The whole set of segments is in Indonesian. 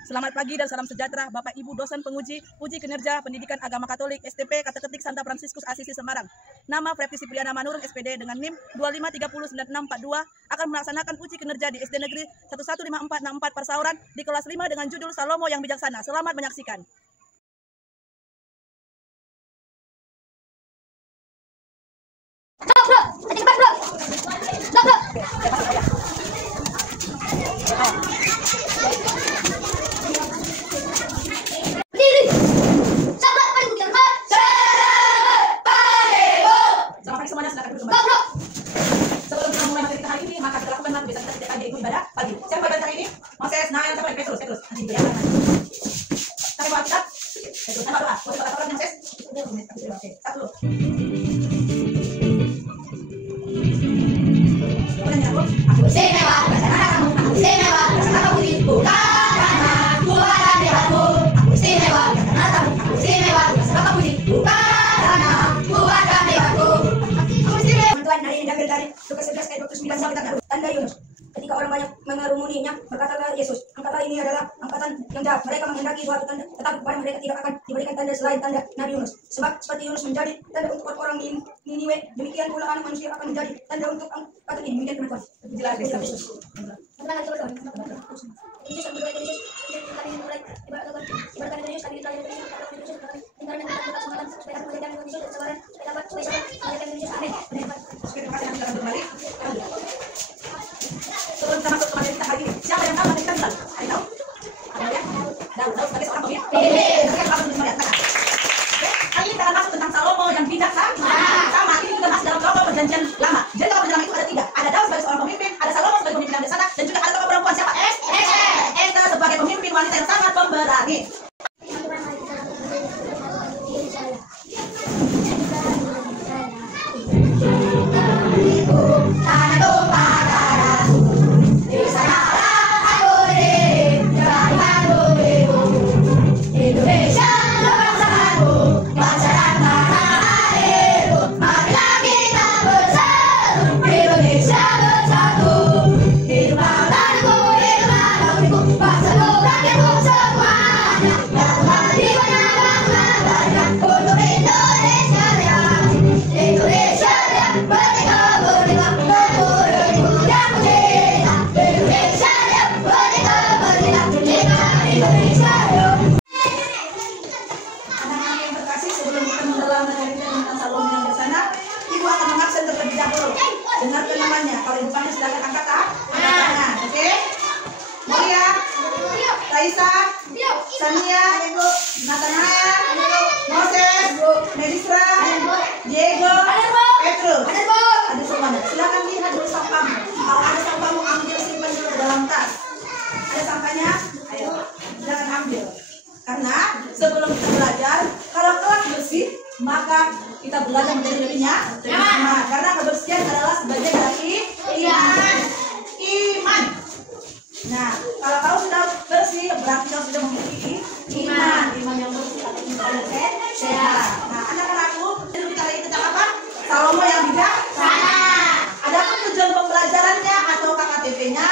Selamat pagi dan salam sejahtera Bapak Ibu dosen penguji uji kinerja pendidikan agama Katolik STP Kata Ketik Santa Fransiskus Asisi Semarang. Nama Prepti Sipriana Manurung SPD dengan NIM 25309642 akan melaksanakan uji kinerja di SD Negeri 115464 Persauran di kelas 5 dengan judul Salomo yang Bijaksana. Selamat menyaksikan. Siapa yang hari ini? Moses, Nael, siapa? Petrus. Nanti dia akan. Kita bawa kitab. Petrus, kita doa. Kita kata orang Moses. Satu. Aku istimewa, karena kamu. Aku istimewa, karena kamu bukan karena Tuhan dan Dewaku. Aku istimewa, karena kamu. Aku istimewa, karena kamu bukan karena Tuhan dan Dewaku. Aku istimewa. Tuhan hari ini diambil dari Lukas 11 ayat 29 sampai 30. Tanda Yunus. Ketika orang banyak mengerumuninya, berkatalah Yesus, angkatan ini adalah angkatan yang jahat. Mereka menghendaki suatu tanda, tetapi kepada mereka tidak akan diberikan tanda selain tanda Nabi Yunus. Sebab seperti Yunus menjadi tanda untuk orang di Niniwe, demikian pula anak manusia akan menjadi tanda untuk angkatan ini. Demikian firman Tuhan. Jelas Yesus. Sebelum kita masuk ke materi kita hari ini, siapa yang tahu materi kita bilang? Ada tahu? Ada ya? Tahu sebagai seorang pemimpin. Kali ini kita akan masuk tentang Salomo yang bijaksana. Sama, ini kita masuk dalam tokoh perjanjian lama. Jadi tokoh perjanjian lama itu ada 3. Ada Daud sebagai seorang pemimpin, ada Salomo sebagai pemimpin yang bijaksana, dan juga ada tokoh perempuan siapa? Esther sebagai pemimpin wanita yang sangat pemberani. Dengarkan namanya. Kalau di depannya silakan angkat tangan. Oke? Maria, Raisa, Sania, Nathanael, Moses, Melisra, Diego, Petrus. Ada semuanya. Silakan lihat dulu sampahmu. Kalau ada sampahmu ambil, simpan dulu dalam tas. Ada sampahnya? Ayo, jangan ambil. Karena sebelum kita belajar, kalau kelas bersih, maka kita belajar menjadi lebih nyaman. Karena kebersihan adalah sebagian dari iman. Nah, kalau kau sudah bersih, berarti kau sudah memiliki iman yang bersih atau iman yang sehat. Nah, anak-anakku, kita hari ini tentang apa? Salomo yang bijaksana. Adapun tujuan pembelajarannya atau KKTP-nya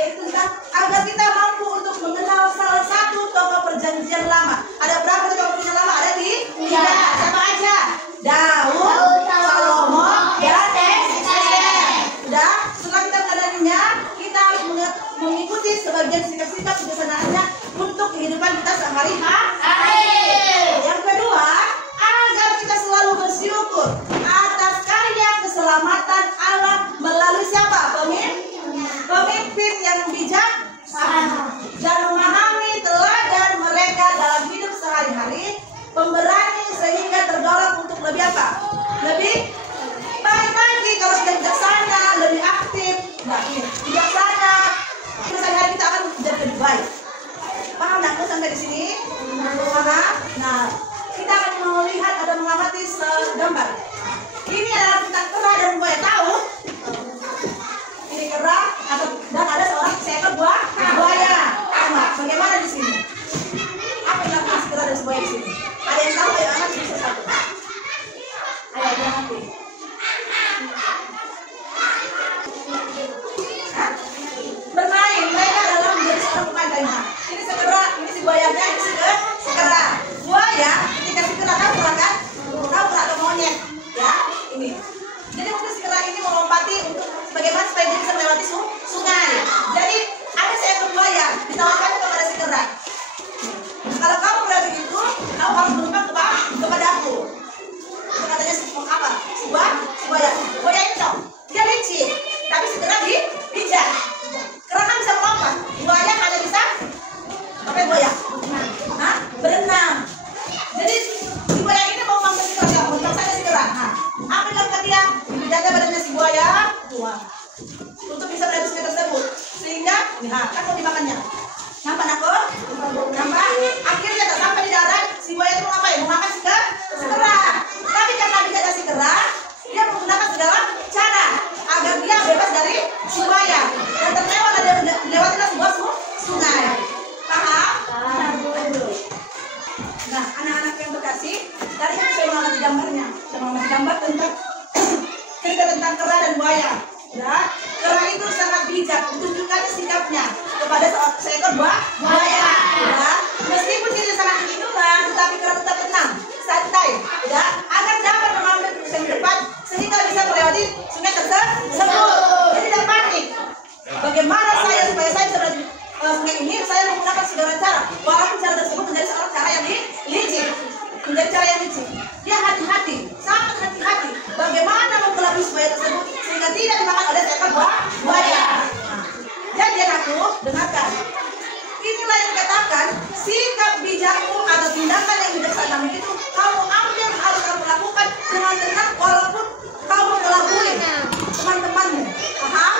yaitu tentang agar kita mampu untuk mengenal salah satu tokoh perjanjian lama. Ada berapa tokoh perjanjian lama? Ada di 3. Siapa aja? Daud, Salomo, dan Esther. Sudah, setelah kita mengenalinya, kita harus mengikuti sebagian sikap-sikap kebijaksanaannya untuk kehidupan kita sehari-hari. Yang kedua, agar kita selalu bersyukur atas karya keselamatan Allah melalui siapa? Pemimpin yang bijaksana dan memahami teladan mereka dalam hidup sehari-hari, pemberani sehingga terdorong untuk lebih apa? Lebih baik lagi. Kalau sudah bijaksana, lebih aktif. Nah, ini bijaksana. Sehari-hari kita akan menjadi lebih baik. Paham nak sampai di sini? Paham? Nah, kita akan melihat atau mengamati segambar. Ini adalah tentang kera dan buaya. Tahu? Ini kera dan ada seorang seekor buaya. Sama. Bagaimana di sini? Apa yang dilakukan kera dan buaya di sini? Ada yang tahu? Ayo anak bisa satu. Ayo jangan nanti. Bermain. Mereka adalah menjadi seorang pemain. Ini segera Lihat, kan mau dimakannya. Nampak aku? Nampak? Akhirnya tak sampai di darat, si buaya itu mau ngapain? Mau makan si kera. Tapi karena dia kasih kera, dia menggunakan segala cara agar dia bebas dari si buaya. Dan terlewat dia melewati sebuah sungai. Paham? Nah, anak-anak yang berkasih, tadi saya mengamati gambarnya. Saya mengamati gambar tentang cerita tentang kera dan buaya. Ya, kera itu sangat bijak, menunjukkan sikapnya kepada seekor buaya. Ya, meskipun dia sangat kebingungan, tetapi kera tetap tenang, santai, ya, agar dapat mengambil keputusan tepat sehingga bisa melewati sungai tersebut. Dia tidak panik. Bagaimana supaya saya bisa melewati sungai ini? Saya menggunakan segala cara, walaupun cara tersebut menjadi seorang cara yang licik. Dia hati-hati, sangat hati-hati. Bagaimana mengelabui buaya tersebut sehingga tidak dimakan oleh seekor buaya. Jadi anakku, dengarkan. Inilah yang dikatakan sikap bijakmu atau tindakan yang bijaksana itu kamu ambil, harus kamu lakukan dengan tenang walaupun kamu mengelabui teman-temanmu. Paham?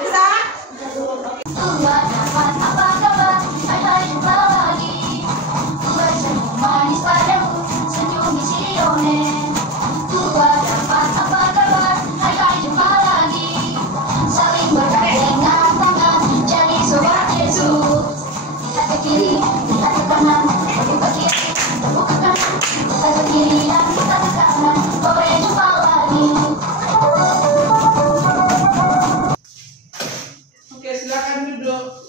Bisa? Manis padamu, senyum Cione. Tua dapat apa kabar? Hai hai jumpa lagi. Saling bergandengan tangan, jadi sobat Yesus. Lihat ke kiri, lihat ke kanan, terbuka kiri, terbuka kanan, lihat ke kiri dan lihat ke kanan. Boleh jumpa lagi. Oke, silakan duduk.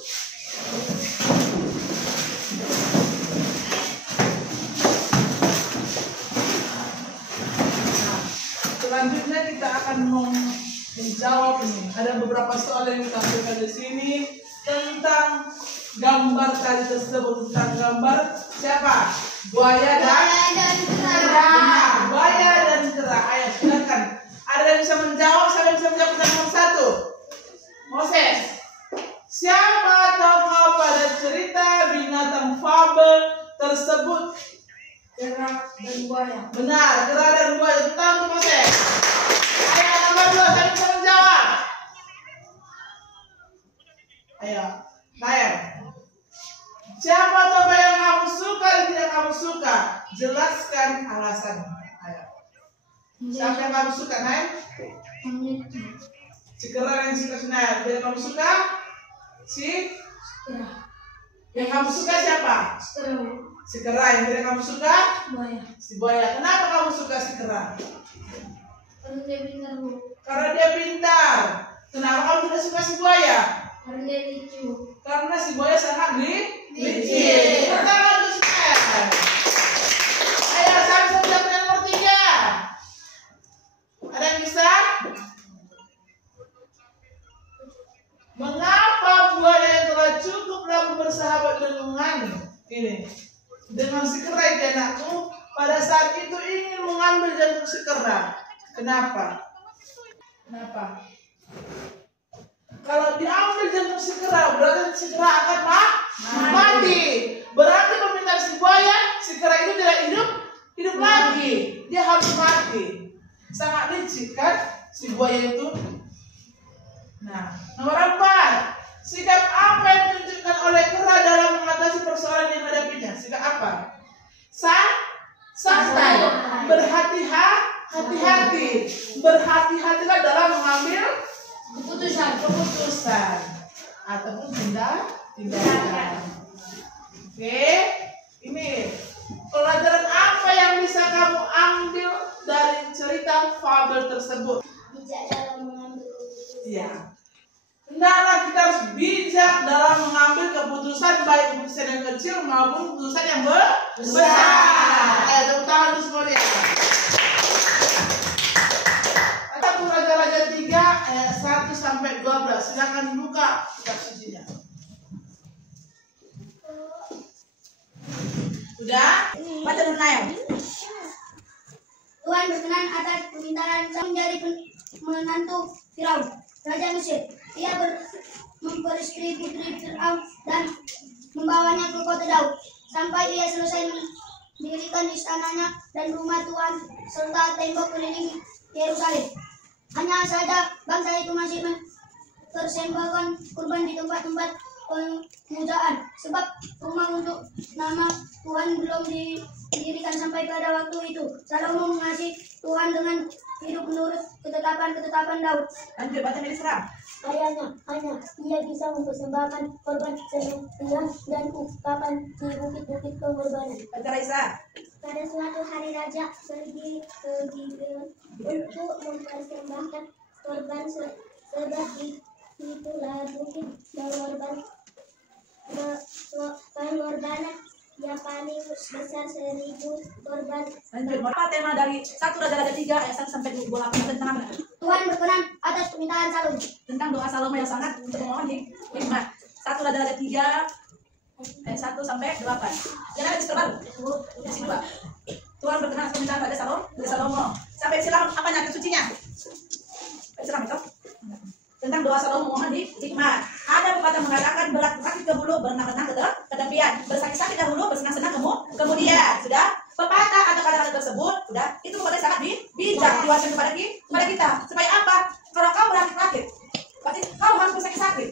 Selanjutnya kita akan menjawab ini. Ada beberapa soal yang ditampilkan di sini tentang gambar tadi tersebut, tentang gambar siapa? Buaya dan kera. Benar, buaya dan kera. Ayo silakan. Ada yang bisa menjawab? Siapa yang bisa menjawab nomor 1? Moses. Siapa tokoh pada cerita binatang fabel tersebut? Kera dan buaya. Benar, kera dan buaya. Tentang Moses. Ayo nomor 2, saya bisa menjawab. Ayo, Nair. Siapa tokoh yang kamu suka dan tidak kamu suka? Jelaskan alasannya. Ayo. Siapa yang kamu suka, Nair? Si kera yang suka si Nair. Tidak kamu suka? Si yang kamu suka siapa? Si kera. Yang tidak kamu suka? Si buaya. Kenapa kamu suka si kera? Karena dia pintar, Bu. Karena dia pintar. Kenapa kamu tidak suka si buaya? Karena dia lucu. Karena si buaya sangat licin. Pertama untuk si Nair. Ayo, saya bisa menjawab nomor 3. Ada yang bisa? Mengapa buaya yang telah cukup lama bersahabat dengan si kera itu anakku, pada saat itu ingin mengambil jantung si kera? Kenapa? Kalau diambil jantung si kera, berarti si kera akan mati. Berarti permintaan si buaya, si kera itu tidak hidup lagi. Dia harus mati. Sangat licik kan si buaya itu. Nah, nomor 4. Sikap apa yang ditunjukkan oleh kera dalam mengatasi persoalan yang dihadapinya? Sikap apa? Santai. Berhati-hati. Berhati-hatilah dalam mengambil keputusan ataupun tindakan. Oke, ini pelajaran apa yang bisa kamu ambil dari cerita fabel tersebut? Bijak dalam mengambil keputusan. Iya. Hendaklah kita harus bijak dalam mengambil keputusan, baik keputusan yang kecil maupun keputusan yang besar. Ayo tepuk tangan untuk semuanya. Raja-Raja 3 ayat 1 sampai 12. Silakan buka kitab sucinya. Sudah? Baca dulu Nair. Tuhan berkenan atas permintaan Musa menjadi menantu Firaun, Raja Mesir. Ia memperistri putri Firaun dan membawanya ke kota Daud, sampai ia selesai mendirikan istananya dan rumah Tuhan serta tembok keliling Yerusalem. Hanya saja bangsa itu masih persembahkan kurban di tempat-tempat pemujaan, sebab rumah untuk nama Tuhan belum didirikan sampai pada waktu itu. Salomo mengasihi Tuhan dengan hidup menurut ketetapan Daud. Lanjut baca Melisra. Hanya ia bisa mempersembahkan korban sembelihan dan ukapan di bukit-bukit pengorbanan. Baca Raisa. Pada suatu hari raja pergi ke Gibeon untuk mempersembahkan korban sebab itulah bukit pengorbanan yang paling besar 1000 korban. Lanjut. Apa tema dari 1 Raja-Raja 3 ayat 1 sampai 28 tentang apa? Tuhan berkenan atas permintaan Salomo. Tentang doa Salomo yang sangat untuk memohon hikmat. 1 Raja-Raja 3 ayat 1 sampai 8. Jangan hadis terbaru. Hadis 2. Tuhan berkenan atas permintaan Raja Salomo. Sampai silam apanya kesucinya? Silam itu. Tentang doa Salomo memohon hikmat. Ada pepatah mengatakan berakit ke bulu, berenang-renang ke tepian, bersakit-sakit dahulu, bersenang-senang kemudian. Sudah pepatah atau kata-kata tersebut, sudah itu pepatah sangat bijak diwariskan kepada kita. Supaya apa? Kalau kau berakit-rakit, berarti kau harus bersakit-sakit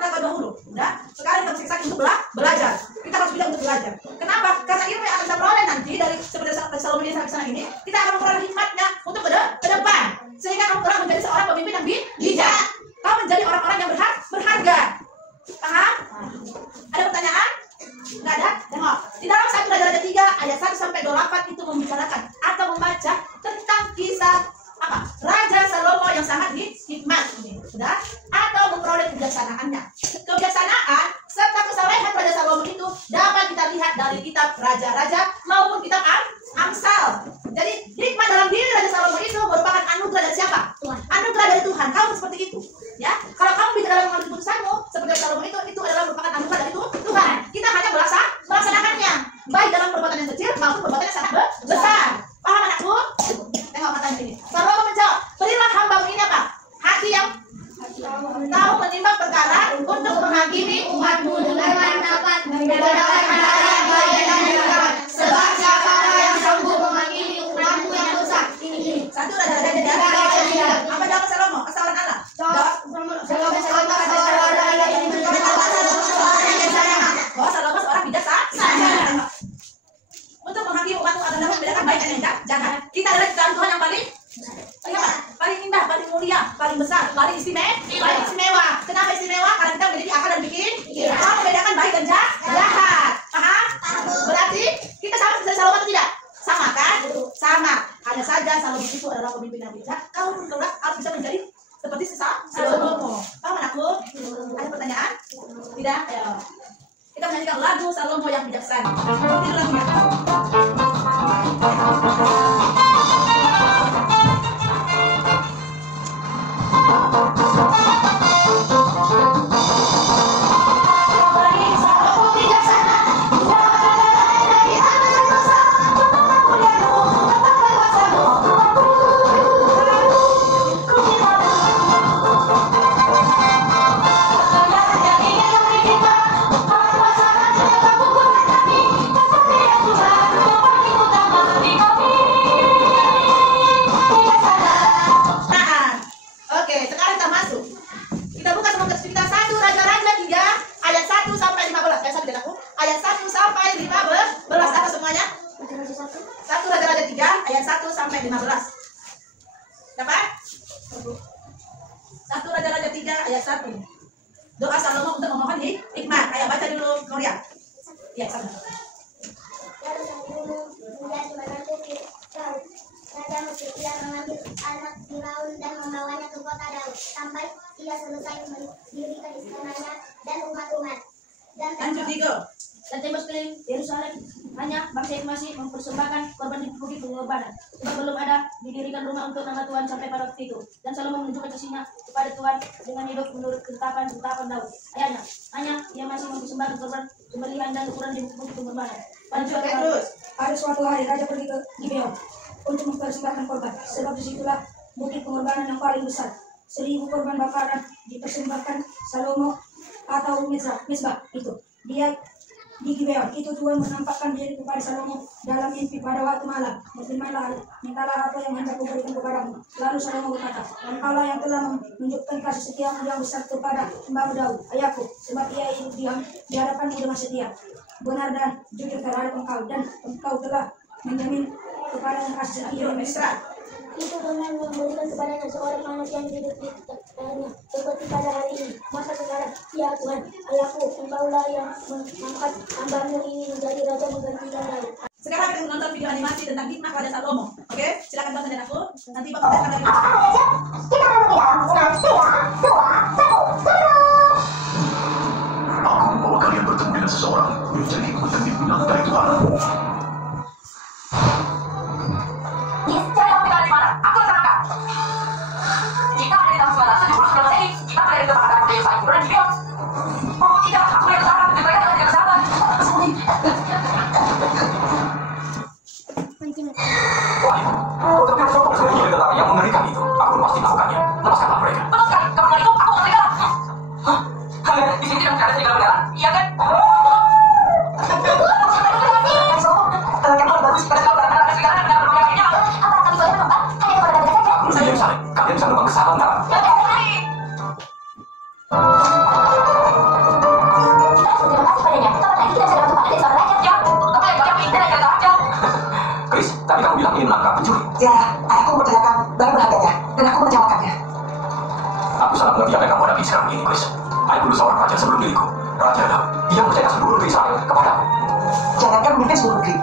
terlebih dahulu. Sudah. Sekarang kita bersakit-sakit untuk belajar. Kita harus bijak untuk belajar. Kenapa? Karena ilmu yang akan kita peroleh nanti dari seperti Salomo yang sampai sana ini, kita akan memperoleh hikmatnya untuk ke depan. Sehingga kamu telah menjadi seorang pemimpin yang bijak. Kau menjadi orang-orang yang berharga. Paham? Ada pertanyaan? Enggak ada? Tengok. Di dalam 1 Raja-Raja 3 ayat 1 sampai 28 itu membicarakan atau membaca tentang kisah apa? Raja Salomo yang sangat hikmat ini. Sudah? Atau memperoleh kebijaksanaannya. Kebijaksanaan serta kesalehan Raja Salomo itu dapat kita lihat dari kitab Raja-Raja maupun kitab Amsal. Jadi hikmat dalam diri Raja Salomo itu merupakan anugerah dari siapa? Tuhan. Anugerah dari Tuhan. Kamu seperti itu, ya. Kalau kamu bicara dalam mengambil keputusanmu seperti Salomo itu adalah merupakan anugerah dari Tuhan. Kita hanya melaksanakannya, baik dalam perbuatan yang kecil maupun perbuatan yang sangat besar. Paham anakku? Tengok matanya ini. Salomo menjawab, berilah hambamu ini apa? Hati yang tahu menimbang perkara untuk menghakimi umatmu dengan dapat sebab siapa yang sanggup menghakimi umatmu yang dosa. Ini 1 Raja-Raja 3. Apa jawab Salomo? Kesalahan Allah. Bahwa Salomo seorang bijaksana. Untuk menghakimi umatmu akan dapat membedakan baik dan yang jahat. Kita adalah ciptaan Tuhan yang paling indah, paling mulia, paling besar, paling istimewa. Kenapa istimewa? Karena kita menjadi akal dan bikin. Kita membedakan baik dan jahat. Paham? Berarti kita sama seperti Salomo atau tidak? Sama kan? Sama. Hanya saja Salomo itu adalah pemimpin yang bijak. Kau pun harus bisa menjadi seperti Salomo. Paham anakku? Ada pertanyaan? Tidak? Ayo. Kita menyanyikan lagu Salomo yang bijaksana. Ini lagunya. Dapat? 1 Raja-Raja 3 ayat 1. Doa Salomo untuk memohon hikmat. Ayo baca dulu Gloria. Ya, sama. Lalu Salomo menjadi menantu Firaun. Raja Mesir ia mengambil anak Firaun dan membawanya ke kota Daud sampai ia selesai mendirikan istananya dan rumah Tuhan. Dan lanjut Digo. Dan tembus keliling Yerusalem hanya bangsa yang masih mempersembahkan korban di bukit pengorbanan, sebab belum ada didirikan rumah untuk nama Tuhan sampai pada waktu itu. Dan Salomo menunjukkan kasihnya kepada Tuhan dengan hidup menurut ketetapan Daud. Ayatnya, hanya ia masih mempersembahkan korban sembelihan dan ukuran di bukit pengorbanan. Pada suatu hari raja pergi ke Gibeon untuk mempersembahkan korban, sebab disitulah bukit pengorbanan yang paling besar. 1000 korban bakaran dipersembahkan Salomo atau Mezbah itu. Dia di Gibeon. Itu Tuhan menampakkan diri kepada Salomo dalam mimpi pada waktu malam. Berfirmanlah, mintalah apa yang hendak kuberikan kepadamu. Lalu Salomo berkata, Engkaulah yang telah menunjukkan kasih setiamu yang besar kepada hamba-Mu Daud, ayahku, sebab ia hidup di hadapanmu dengan setia, benar dan jujur terhadap engkau, dan engkau telah menjamin kepadanya kasih setia yang besar. Itu dengan memberikan kepadanya seorang anak yang hidup di tangannya seperti pada hari ini. Masa sekarang, ya Tuhan, Allahku, Engkaulah yang mengangkat hamba-Mu ini menjadi raja menggantikan Daud. Sekarang kita menonton video animasi tentang hikmah Raja Salomo. Oke, silakan tonton dan aku. Nanti bakal lihat dari Aku membawa kalian bertemu dengan seseorang yang jadi ikutan pimpinan dari Tuhan. Yang mengerikan itu, aku pasti melakukannya. Lepaskanlah mereka. Betul sekali, kamu itu aku mengerikan. Hah? Di sini tidak ada serigala beneran? Iya kan? Kamu bagus pada kau benar-benar ada serigala benar benar ini. Apa kami boleh menembak? Hanya kepada mereka saja. Kalian bisa, kalian bisa menembak kesalahan dalam. Chris, tadi kamu bilang ingin menangkap pencuri. Ya, aku mempercayakan barang berharganya dan aku menjawabkannya. Aku sangat mengerti apa yang kamu hadapi sekarang ini, Chris. Ayah dulu seorang raja sebelum diriku. Raja Daud. Dia mempercayakan seluruh negeri Israel kepadaku. Jangankan memimpin seluruh negeri,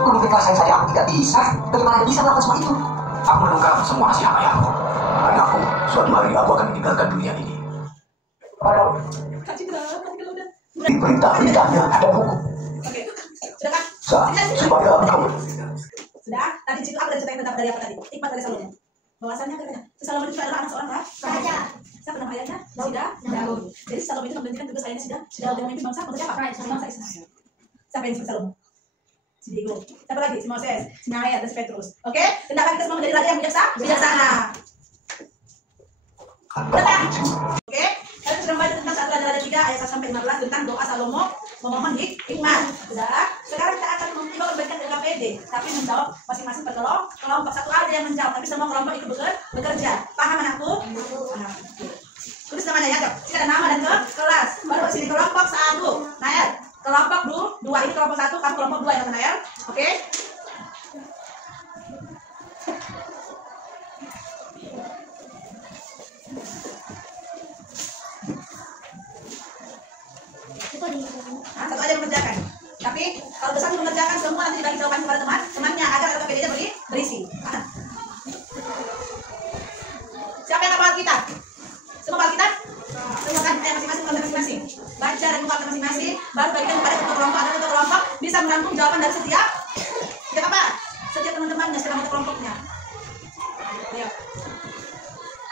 memimpin kerajaan saja aku tidak bisa. Bagaimana dia bisa melakukan semua itu? Aku menemukan semua nasihat ayahku. Anakku, suatu hari aku akan meninggalkan dunia ini. Kak Citra, nanti kalau udah. Di perintah-perintahnya ada buku. Oke, sudah kan? Supaya engkau Sudah, tadi situ aku udah ceritain tentang dari apa tadi? Hikmat dari Salomo. Bahwasannya katanya, Salomo itu adalah anak seorang raja. Siapa nama ayahnya? Daud. Jadi Salomo itu memberhentikan tugas ayahnya sudah memimpin bangsa. Maksudnya apa? Bangsa Israel. Siapa yang disebut Salomo? Si Diego. Siapa lagi? Si Moses, si Nahaya, dan si Petrus. Oke, hendaklah kita semua menjadi raja yang bijaksana. Betul. Oke, kalian sudah membaca tentang 1 Raja 3 ayat 1 sampai 15 tentang doa Salomo memohon hikmat. Sudah. Sekarang kita akan membagikan ke KPD, tapi menjawab masing-masing per kelompok. Satu ada yang menjawab, tapi semua kelompok ikut bekerja. Paham anakku? Paham. Tulis namanya ya, Dok. Sini ada nama dan ke kelas. Baru sini kelompok 1. Nayar. Kelompok 2 ini kelompok 1, kamu kelompok 2 ya, Nayar. Oke? Nah, satu aja mengerjakan. Tapi kalau besar mengerjakan semua nanti dibagi jawaban kepada temannya agar KPD-nya berisi. Nah. Siapa yang hafal Alkitab? Semua hafal Alkitab? Semua kan? Ayo masing-masing kelompok masing-masing. Baca dan buka masing-masing. Baru bagikan kepada kelompok. Ada kelompok bisa merangkum jawaban dari setiap apa? Setiap teman-temannya sekarang kelompoknya. Ayo.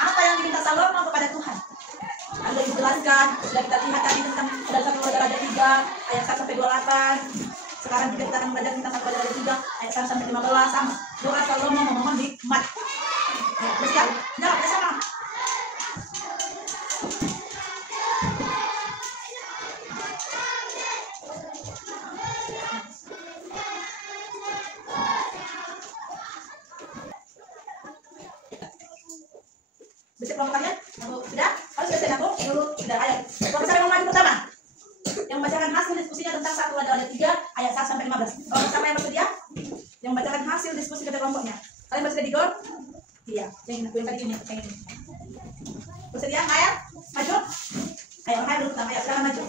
Apa yang diminta Salomo kepada Tuhan? Sudah dijelaskan, sudah kita lihat tadi tentang dasar Raja 3 ayat 1 sampai 28. Sekarang juga kita akan belajar tentang 1 Raja 3 ayat 1 sampai 15 sama. Doa Salomo memohon hikmat. Ya, bersiap. Jawab bersama. Bisa kelompokannya? Sudah? Harus selesai aku? Sudah, ayo. Kelompok saya mau maju pertama. Yang membacakan hasil diskusinya tentang 1 Raja 3 ayat 1 sampai 15. Kelompok siapa yang bersedia? Yang membacakan hasil diskusi dari kelompoknya. Kalian bersedia di gol? Iya. Yang tadi ini. Yang ini. Bersedia? Ayo. Maju. Ayo, Maya dulu pertama. Ayo, sekarang maju.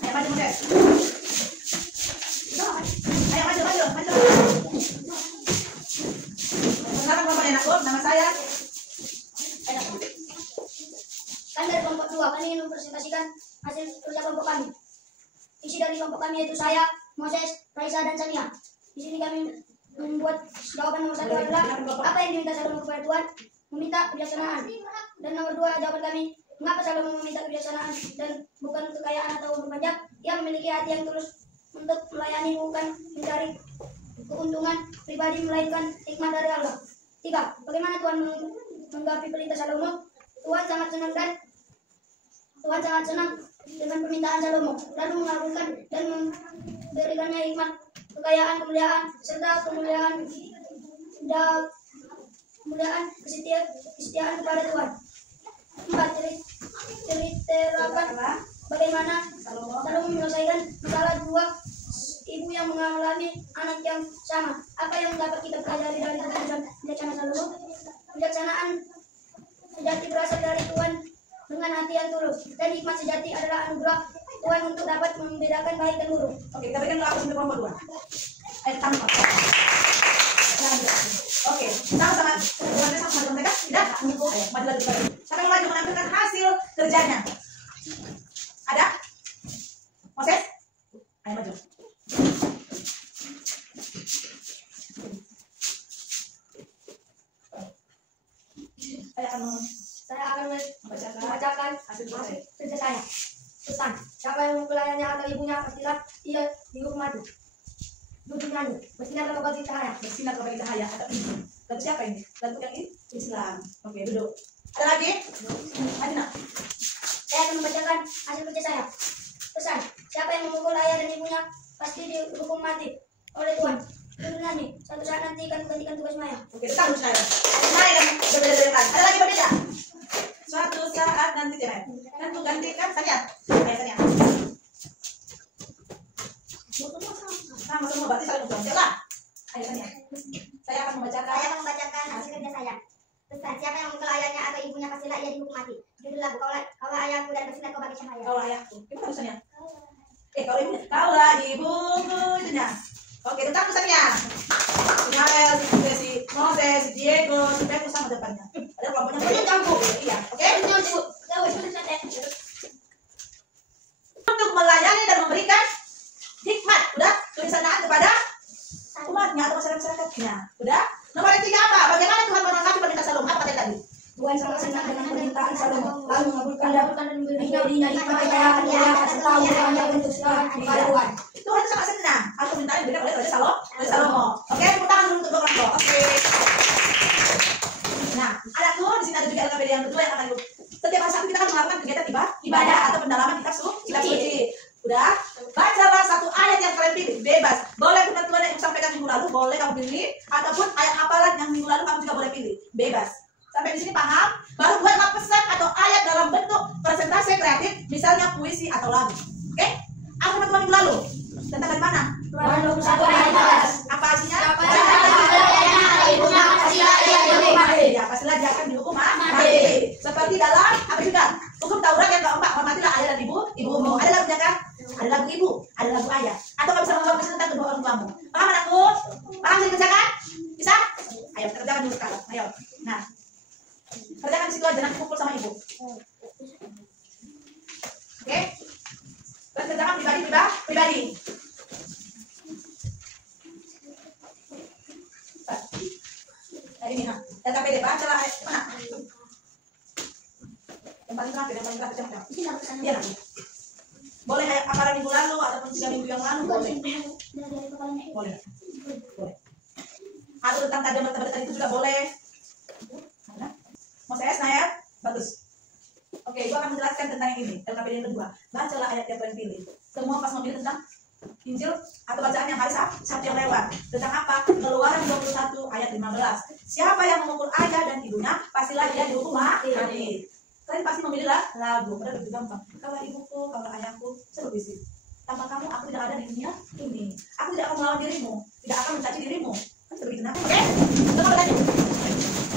Ayo, maju, Moses. Ayo, maju. Sekarang kelompoknya aku. Nama saya Kan dari kelompok 2, kami ingin mempresentasikan hasil kerja kelompok kami. Isi dari kelompok kami yaitu saya, Moses, Raisa, dan Sania. Di sini kami membuat jawaban nomor 1 adalah apa yang diminta Salomo kepada Tuhan? Meminta kebijaksanaan. Dan nomor 2 jawaban kami, mengapa Salomo meminta kebijaksanaan dan bukan kekayaan atau umur panjang? Ia memiliki hati yang tulus untuk melayani, bukan mencari keuntungan pribadi melainkan hikmat dari Allah. 3. Bagaimana Tuhan menggapai perintah Salomo? Tuhan sangat senang dan Tuhan sangat senang dengan permintaan Salomo, lalu mengabulkan dan memberikannya hikmat, kekayaan, kemuliaan, serta kemuliaan kesetiaan kepada Tuhan. 4. Ceritakan bagaimana Salomo menyelesaikan masalah dua ibu yang mengalami anak yang sama. Apa yang dapat kita pelajari dari keputusan bijaksana Salomo? Kebijaksanaan sejati berasal dari Tuhan dengan hati yang tulus, dan hikmat sejati adalah anugerah Tuhan untuk dapat membedakan baik dan buruk. Oke, kita berikan lagu untuk kelompok 2. Ayo tanpa. Oke, sama-sama mereka tidak maju lagi. Siapa yang maju menampilkan hasil kerjanya? Ada? Moses? Ayo maju. Saya akan membacakan hasil kerja saya. Pesan, siapa yang mempelayani atau ibunya, pastilah ia dihukum mati. Nyanyi, bersinar kembali cahaya. Bersinar kembali cahaya. Lagu siapa ini? Lagu yang ini? Islam. Oke, duduk. Ada lagi? Adina. Saya akan membacakan hasil kerja saya. Pesan, siapa yang memukul ayah dan ibunya, pasti dihukum mati oleh Tuhan. Nyanyi, suatu saat nanti akan menggantikan tugas Maya. Oke, tetap Maya. Maya dan berbeda-beda. Ada lagi berbeda? Suatu saat nanti Maya. Kan tuh gantikan Sania. Ayo Sania. Sama semua berarti saling membaca lah. Ayo Sania. Saya akan membacakan hasil kerja saya. Pesan, siapa yang memukul ayahnya atau ibunya, pastilah ia dihukum mati. Judul lagu, kaulah ayahku dan bersinar kau bagai cahaya. Kaulah ayahku. Itu tulisannya. Kaulah ibunya. Kaulah ibuku itunya. Oke, tetap tulisannya. Ismael, si Moses, si Diego, si Petrus sama depannya. Ada kelompoknya banyak campur. Iya, oke? Untuk melayani dan memberikan hikmat, udah? Tulisannya kepada umatnya atau masyarakatnya, udah? Nomor 3 apa? Bagaimana Tuhan menanggapi permintaan Salomo? Apa tadi? Tuhan sangat senang dengan permintaan Salomo, lalu mengabulkan dan memberinya hikmat, kekayaan, kemuliaan, serta kemuliaan untuk seluruh kepada Tuhan. Tuhan sangat senang atas permintaan yang diberikan oleh Raja Salomo. Oke, tepuk tangan dulu untuk dua kelompok. Oke. Nah, anakku, di sini ada juga LKPD yang kedua yang akan ibu. Setiap hari Sabtu kita akan melakukan kegiatan ibadah atau pendalaman kitab suci. Udah? Bacalah satu ayat yang kalian pilih, bebas. Boleh Tuhan yang sampaikan minggu lalu, boleh kamu pilih, ataupun ayat hafalan yang minggu lalu kamu juga boleh pilih, bebas. Sampai di sini paham? Baru buatlah pesan atau ayat dalam bentuk presentasi kreatif, misalnya puisi atau lagu. Oke? Apa teman-teman minggu lalu? Tentang dari mana? Tuhan 21 ayat 14. Apa isinya? Ya, pastilah dia akan dihukum mati. Seperti dalam apa juga? Hukum Taurat yang keempat, hormatilah ayah dan ibumu. Ada lagunya kan? Ada lagu ibu, ada lagu ayah. Atau kamu bisa membawa tentang kedua orang tuamu. Paham anakku? Paham bisa dikerjakan? Bisa? Ayo kita kerjakan dulu sekarang. Ayo. Nah, kerjakan di situ aja, nanti kumpul sama ibu. Oke? Terus kerjakan pribadi. Nah, ini ha. LKPD bacalah ayat mana? Yang paling terakhir macam. Iya. Boleh ayat hafalan minggu lalu ataupun 3 minggu yang lalu boleh. Boleh. Atau tentang tadi itu juga boleh. Moses, Nayat, bagus. Oke, ibu akan menjelaskan tentang yang ini. LKPD yang kedua. Bacalah ayat yang kalian pilih. Semua pas mau pilih tentang Injil atau bacaan yang hari Sabtu yang lewat. Tentang apa? Keluaran 21 ayat 15. Siapa yang memukul ayah dan ibunya, pastilah dia dihukum mati. Kalian pasti memilihlah lagu. Padahal lebih gampang. Kalau ibuku, kalau ayahku, seru visi. Tanpa kamu, aku tidak ada di dunia ini. Aku tidak akan melawan dirimu, tidak akan mencaci dirimu. Kan seru begitu. Oke? Coba bertanya.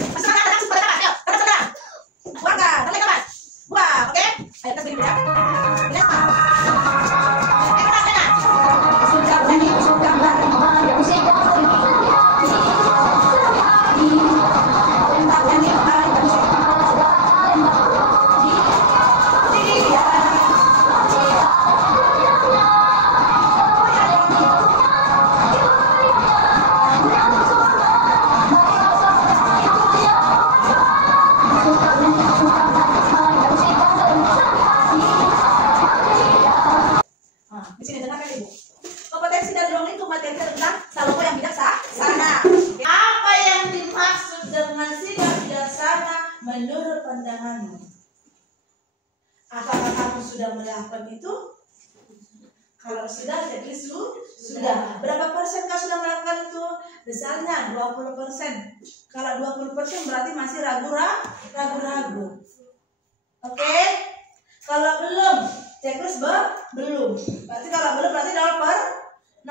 Masuk mana? Langsung pada kapan? Yuk, kata sedang. Warga, balik kapan? Buah, oke? Ayo kita beri ya. Lihat, Pak. sudah melakukan itu? Kalau sudah, checklist sudah. Berapa persen kau sudah melakukan itu? Misalnya 20%. Kalau 20% berarti masih ragu-ragu. Oke? Kalau belum, checklist belum. Berarti kalau belum berarti 0%.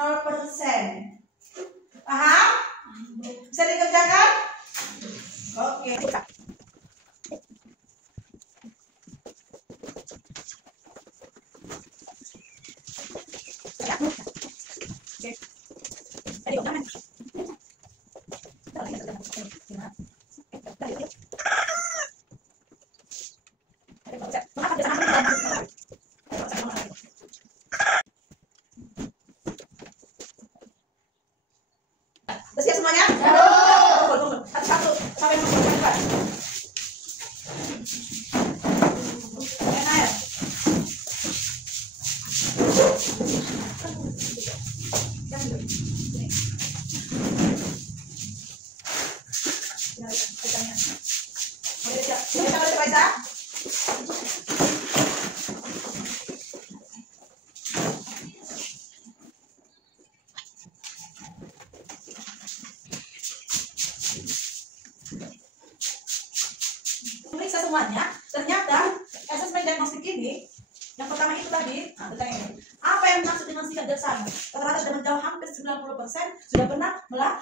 Paham? Bisa dikerjakan? Oke. Udah siap semuanya? Tunggu. Satu sampai 40. Air. Periksa semuanya, ternyata asesmen diagnostik ini yang pertama itu tadi, tentang ini. Apa yang dimaksud dengan sikap bijaksana? Rata-rata sudah menjawab hampir 90% sudah pernah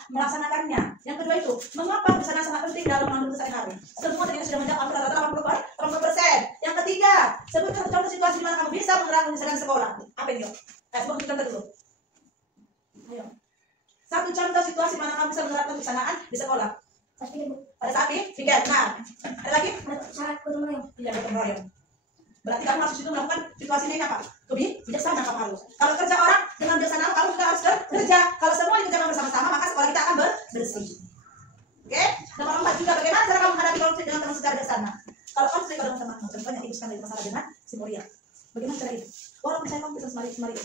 melaksanakannya. Yang kedua itu, mengapa bijaksana sangat penting dalam mengambil sehari-hari? Semua tadi sudah menjawab hampir rata-rata 80%. Yang ketiga, sebutkan satu contoh situasi di mana kamu bisa menerapkan bijaksana di sekolah. Apa ini? Sebut contoh dulu. Ayo. Satu contoh situasi mana kamu bisa menerapkan kebijaksanaan di sekolah. Pada saat ini, pikir. Nah, ada lagi? Saat gotong royong. Iya, gotong royong. Berarti kamu harus itu melakukan situasi ini apa? Bijaksana kamu harus. Kalau kerja orang dengan bijaksana, kamu juga harus kerja. Kalau semua dikerjakan bersama-sama, maka sekolah kita akan bersih. Oke? Nomor 4 juga, bagaimana cara kamu menghadapi konflik dengan teman secara bijaksana? Kalau konflik dengan teman, contohnya ibu sekarang ada masalah dengan si Moria. Bagaimana cara itu? Walaupun saya konflik sama Maria,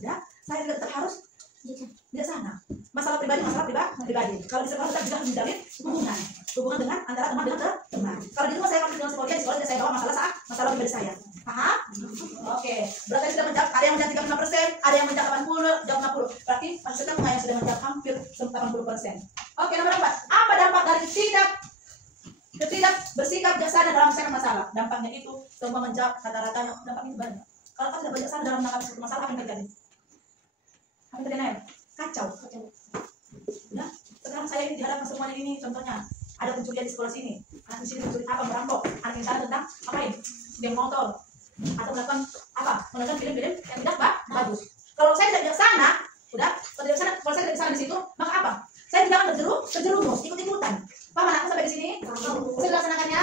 ya, saya juga tetap harus bijaksana. Masalah pribadi. Kalau di sekolah kita juga harus menjalin hubungan dengan antara teman dengan teman. Kalau di rumah saya konflik dengan sekolah, di sekolah saya bawa masalah pribadi saya. Paham? Oke. Berarti sudah menjawab. Ada yang menjawab 35%, ada yang menjawab 80, jawab 60. Berarti maksudnya yang sudah menjawab hampir 80%. Oke, nomor 4. Apa dampak dari tidak bersikap bijaksana dalam menyelesaikan masalah? Dampaknya itu semua menjawab rata-rata dampaknya itu banyak. Kalau kamu tidak bijaksana dalam menangani suatu masalah, apa yang terjadi? Apa yang terjadi? Kacau. Ya, sekarang saya ini dihadapkan semuanya ini, contohnya ada pencurian di sekolah sini, anak di sini mencuri apa, merampok, anak yang sana tentang apain, geng motor, atau melakukan apa, menonton film-film yang tidak bagus. Kalau saya tidak bijaksana, kalau saya tidak bijaksana di situ, maka apa? Saya juga akan terjerumus, ikut-ikutan. Paham anakku sampai di sini? Bisa dilaksanakannya?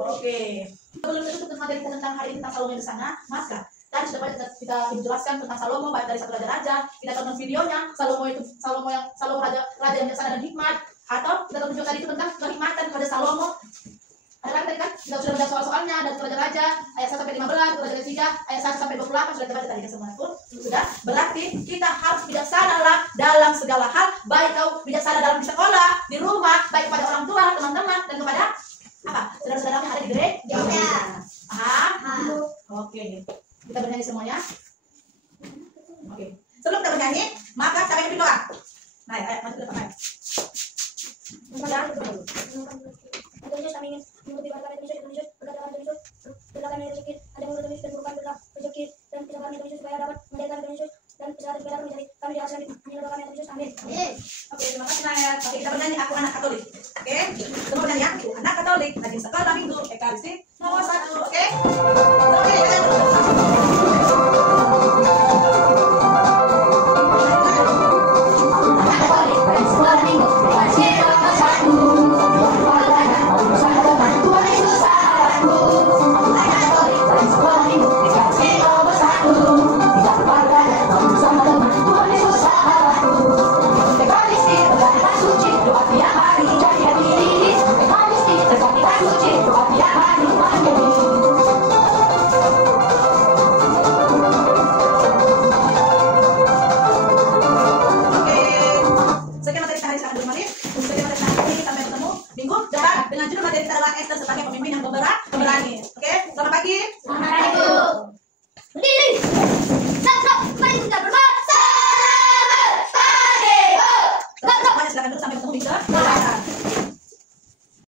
Oke. Sebelum itu materi kita tentang hari ini tentang Salomo di sana, maka tadi sudah banyak kita jelaskan tentang Salomo, baik dari satu raja-raja, kita tonton videonya Salomo raja yang bijaksana dan hikmat, atau kita tonton juga tadi itu tentang kenikmatan kepada Salomo. Ada lagi tadi kan kita sudah menjawab soal-soalnya dari raja-raja ayat 1 sampai 15, raja 3 ayat 1 sampai 28 sudah kita baca tadi semua pun sudah. Berarti kita harus bijaksana dalam segala hal, baik kau bijaksana dalam di sekolah, di rumah, baik kepada orang tua, teman-teman, dan kepada apa? Saudara-saudara yang ada di gereja. Paham? Oke. Kita bernyanyi semuanya. Oke. Sebelum kita bernyanyi, maka siapa yang berdoa? Naik, ayo maju ke depan, naik. Yesus, kami ingin menguruti warga Yesus, perkataan Yesus, berkatakan Yesus, ada mulut Yesus dan bukan berkata rezeki dan kesabaran Yesus supaya dapat menjadikan Yesus dan kesehatan kita menjadi kami di atas hanya doakan Yesus, amin. Oke, terima kasih Naya. Oke, kita bernyanyi aku anak